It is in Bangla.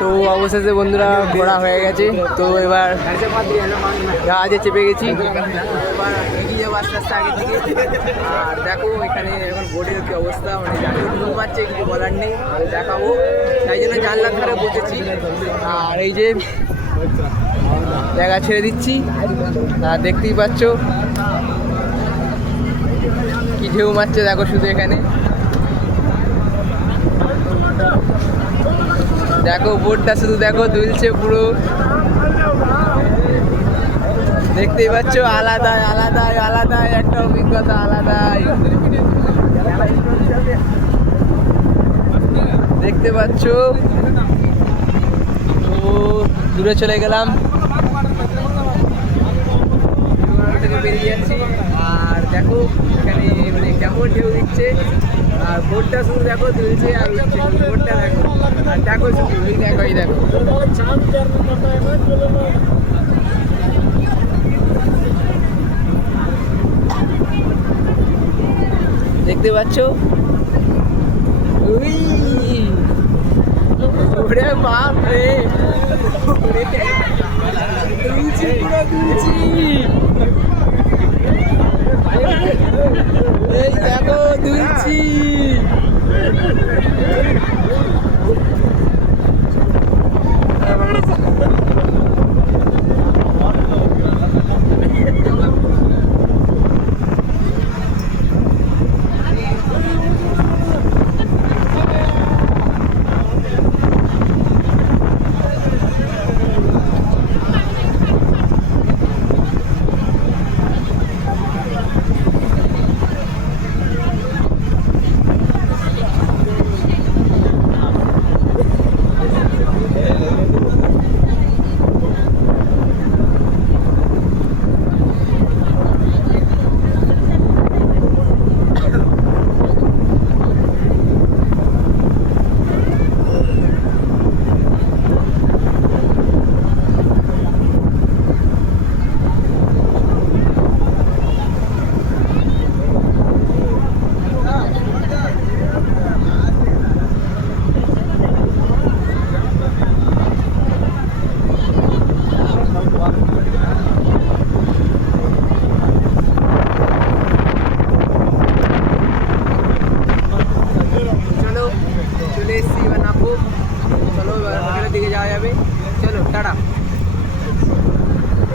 তো অবশেষে বন্ধুরা ঘোরা হয়ে গেছে। তো এবার জাহাজে চেপে গেছি। এবার এগিয়ে যাব আস্তে আস্তে আগে দিকে আর দেখো, এখানে এখন বোর্ডের কি অবস্থা মানে জানি পাচ্ছে কিছু বলার নেই। দেখাবো। তাই জন্য জানলার ধারে বসেছি। আর এই যে জায়গা ছেড়ে দিচ্ছি। আর দেখতেই পাচ্ছ, কি ঢেউ মারছে, দেখো শুধু এখানে। দেখো, বোটটা শুধু দেখো, দুলছে পুরো। দেখতেই পাচ্ছ, আলাদাই আলাদাই আলাদাই, একটা অভিজ্ঞতা আলাদাই। দেখতে পাচ্ছ? তো দূরে চলে গেলাম। বেরিয়ে যাচ্ছি। আর দেখো, এখানে মানে কেমন ঢেউ দিচ্ছে। আর বোটটা শুধু দেখো তুলছে আর বোটটা দেখো এই দেখো দেখতে পাচ্ছ? ওরে বাপ রে দুলছি পুরো দুলছি এই দেখো দুলছি চলো চলে এসছি এবার নামবো চলো দিকে যাওয়া যাবে চলো টাটা